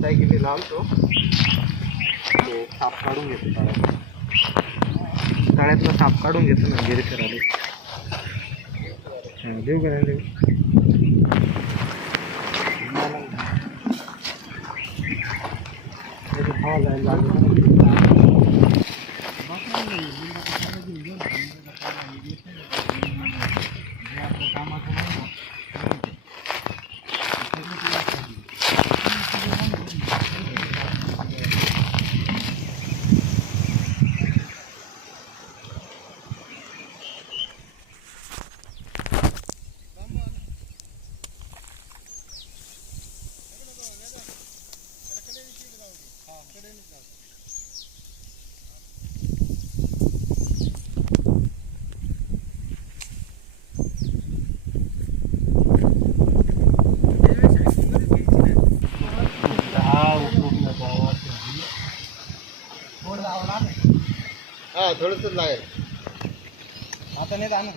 सायकली लावतो तो साप काढून घेतो तळ्यात. तळ्यातला साप काढून घेतो ना गिरी करायला देऊ का देऊ? हवा जायला लागली. हा थोडंसंच लागेल आता नाही जाणार.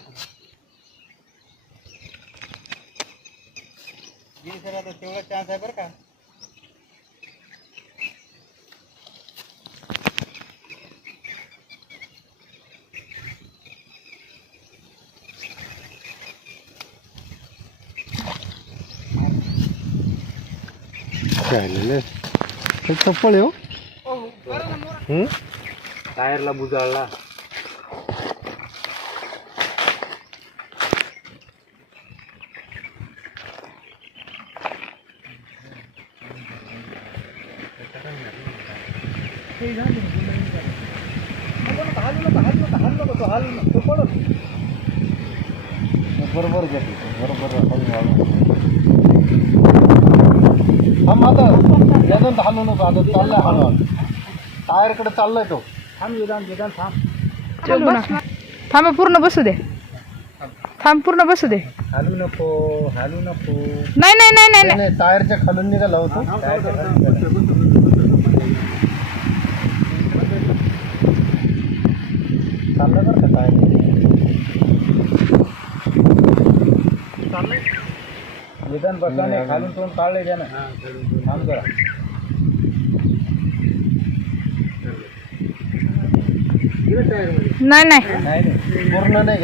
गिरी सर आता तेवढा चान्स आहे बरं का. राहिलेलं चप्पल आहे हो. हं? टायरला बुजाळला. बरोबर घेते बरोबर हा माझा यादन हलू नको आता. चाललाय हळू टायरकडे चाललाय तो. थांब विधान विधान थांब. चालू ना थांबा. पूर्ण बसू दे. थांब पूर्ण बसू दे. हालू नको हालू नको. नाही नाही नाही नाही नाही नाही. टायरच्या खालून निघाला होतो टायरच्या खाली निघाला. चाललं बरं का टायर? विधान बसा नाही खालून तोंड काढले द्या ना थांब जरा. नाही नाही. नाही नाही. पूर्ण नाही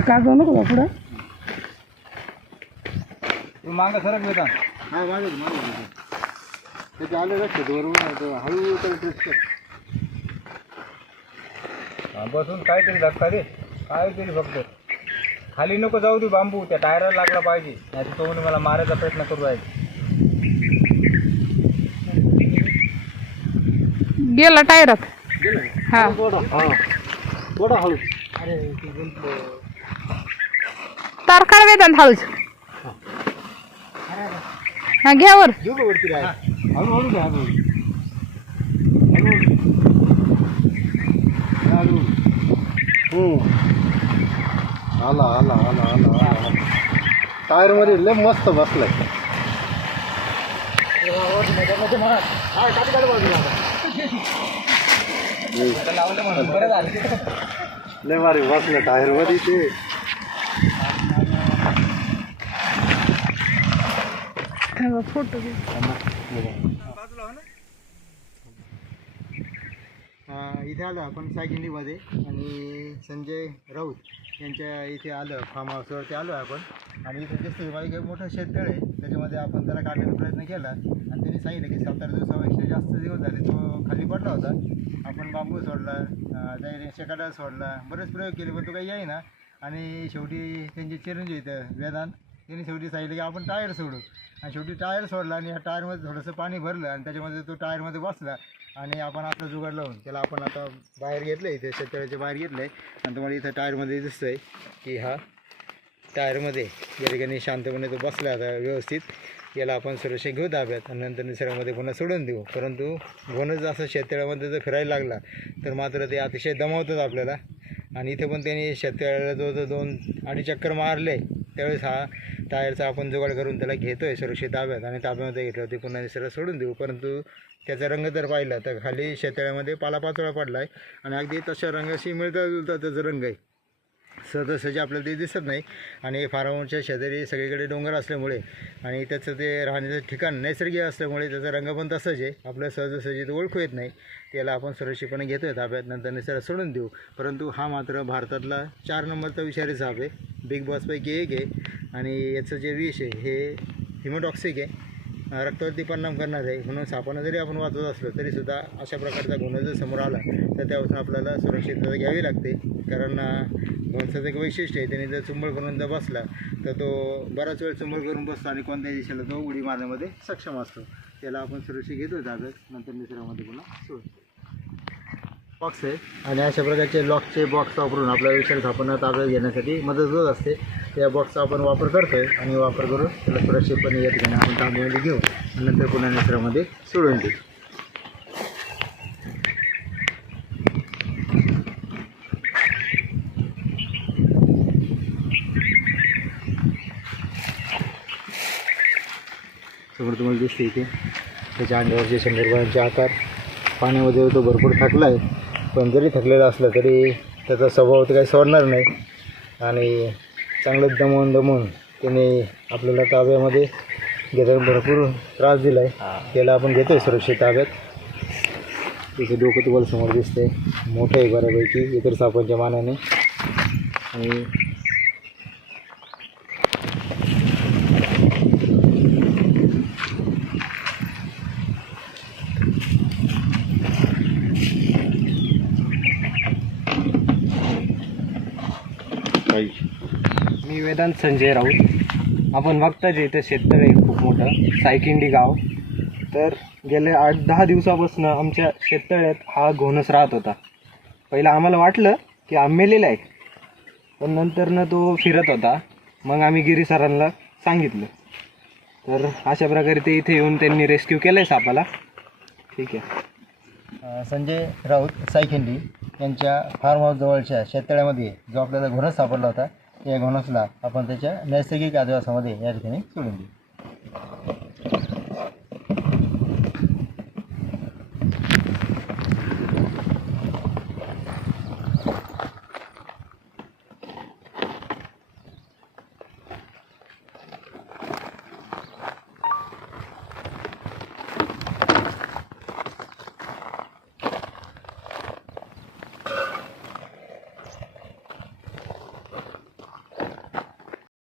का जाऊ नको पुढं? तू मागं सरक विधान हा मागे मागे त्याचे आले लक्षात बरोबर हळू तर बसून काहीतरी धक्का दे. काहीतरी फक्त. खाली नको जाऊ दे बांबू त्या टायरला लागला पाहिजे. नाही तो मला मारायचा प्रयत्न करू राहील. गेला टायरात. हा. हा. तार काढ वेदांत हळूच. हा. घ्या वर. घेऊ का वरती काय हळू हळू घ्या हळू. हळू. हम्म. आला आला आला आला आला टायरमध्ये लय मस्त बसलाय. लय भारी बसलं टायरमध्ये ते फोटो इथे आलो आपण सायकिंडीमध्ये आणि संजय राऊत यांच्या इथे आलं फार्म हाऊसवरती आलो आहे आपण. आणि इथे दिसतं मला मोठं शेततळ आहे त्याच्यामध्ये आपण त्याला काढण्याचा प्रयत्न केला. आणि त्यांनी सांगितलं की सात आठ दिवसापेक्षा जास्त दिवस झाले तो खाली पडला होता. आपण बांबू सोडला अं, त्याने शेकाडा सोडला बरेच प्रयोग केले पण तो काही येईना. आणि शेवटी त्यांचे चिरंजीव इथं वेदांत त्यांनी शेवटी सांगितलं की आपण टायर सोडू. आणि शेवटी टायर सोडला आणि ह्या टायरमध्ये थोडंसं पाणी भरलं आणि त्याच्यामध्ये तो टायरमध्ये बसला. आणि आपण आता जुगाड लावून त्याला आपण आता बाहेर घेतलं इथे शेतकऱ्याच्या बाहेर घेतलं आहे आणि तुम्हाला इथं टायरमध्ये दिसतं आहे की हा टायरमध्ये या ठिकाणी शांतपणे तो बसला आता व्यवस्थित. याला आपण सुरक्षित घेऊ ताब्यात आणि नंतर निसर्गामध्ये पुन्हा सोडून देऊ. परंतु घोणच असं शेततळ्यामध्ये जर फिरायला लागला तर मात्र ते अतिशय दमावतात आपल्याला. आणि इथे पण त्यांनी शेततळ्याला जवळजवळ दोन अडी चक्कर मारले. त्यावेळेस हा टायरचा आपण जुगाड करून त्याला घेतो आहे सुरक्षित ताब्यात आणि ताब्यामध्ये घेतलं घेतल्यावरती पुन्हा निसर्ग सोडून देऊ. परंतु त्याचा रंग जर पाहिला तर खाली शेतळ्यामध्ये पालापाचोळा पडला आहे आणि अगदी तशा रंगाशी मिळता जुळता त्याचा रंग आहे. सहजासहजी आपल्याला ते दिसत नाही. आणि फार्मच्या शेजारी सगळीकडे डोंगर असल्यामुळे आणि त्याचं ते राहण्याचं ठिकाण नैसर्गिक असल्यामुळे त्याचा रंग पण तसंच आहे. आपल्या सहजासहजी ते ओळखू येत नाही. त्याला आपण सुरक्षितपणे घेतो आहे ताब्यात नंतर निसर्ग सोडून देऊ. परंतु हा मात्र भारतातला चार नंबरचा विषारी साप आहे. बिग बॉसपैकी एक आहे. आणि याचं जे विष आहे हे हिमोटॉक्सिक आहे. रक्तावरती परिणाम करणार आहे. म्हणून सापानं जरी आपण वाचत असलो तरीसुद्धा अशा प्रकारचा गुन्हा जर समोर आला तर त्यापासून आपल्याला सुरक्षितता घ्यावी लागते. कारण अं, घोणसाचं एक वैशिष्ट्य आहे त्याने जर चुंबळ करून जर बसला तर तो बराच वेळ चुंबळ करून बसतो आणि कोणत्याही दिशेला तो उडी मारण्यामध्ये सक्षम असतो. त्याला आपण सुरक्षित घेतो जागत नंतर निसर्गामध्ये पुन्हा सोडतो बॉक्स आहे. आणि अशा प्रकारचे लॉकचे बॉक्स वापरून आपल्या विषय स्थापना ताब्यात घेण्यासाठी मदत होत असते. त्या बॉक्सचा आपण वापर करतो आहे आणि वापर करून त्याला सुरक्षितपणे या ठिकाणी आपण ताब्यामध्ये घेऊ आणि नंतर पुन्हा निसर्गामध्ये सोडून देऊ. समोर तुम्हाला दिसते इथे. त्याच्या अंगावरचे संदर्भांचे आकार. पाण्यामध्ये तो भरपूर थकला आहे पण जरी थकलेला असला तरी त्याचा स्वभाव तर काही सोडणार नाही. आणि चांगलं दमवून दमवून त्याने आपल्याला ताब्यामध्ये घेताना भरपूर त्रास दिला आहे त्याला आपण घेतो आहे सुरक्षित ताब्यात. त्याचं डोकं तुम्हाला समोर दिसतंय. मोठं आहे बऱ्यापैकी इतर सापांच्या मानाने. आणि मी वेदांत संजय राऊत. आपण बघता जे इथं शेततळ आहे खूप मोठं. सायकिंडी गाव. तर गेले आठ दहा दिवसापासून आमच्या शेततळ्यात हा घोणस राहत होता. पहिलं आम्हाला वाटलं की आंबेलेला आहे. पण नंतरनं तो फिरत होता. मग आम्ही गिरी सरांना सांगितलं. तर अशा प्रकारे ते इथे येऊन त्यांनी रेस्क्यू केलं आहे सापाला. ठीक आहे. संजय राऊत सायखिंडी यांच्या फार्म हाऊसजवळच्या शेततळ्यामध्ये जो आपल्याला घोणस सापडला होता या घोणसला आपण त्याच्या नैसर्गिक आदिवासामध्ये या ठिकाणी सोडून देऊ.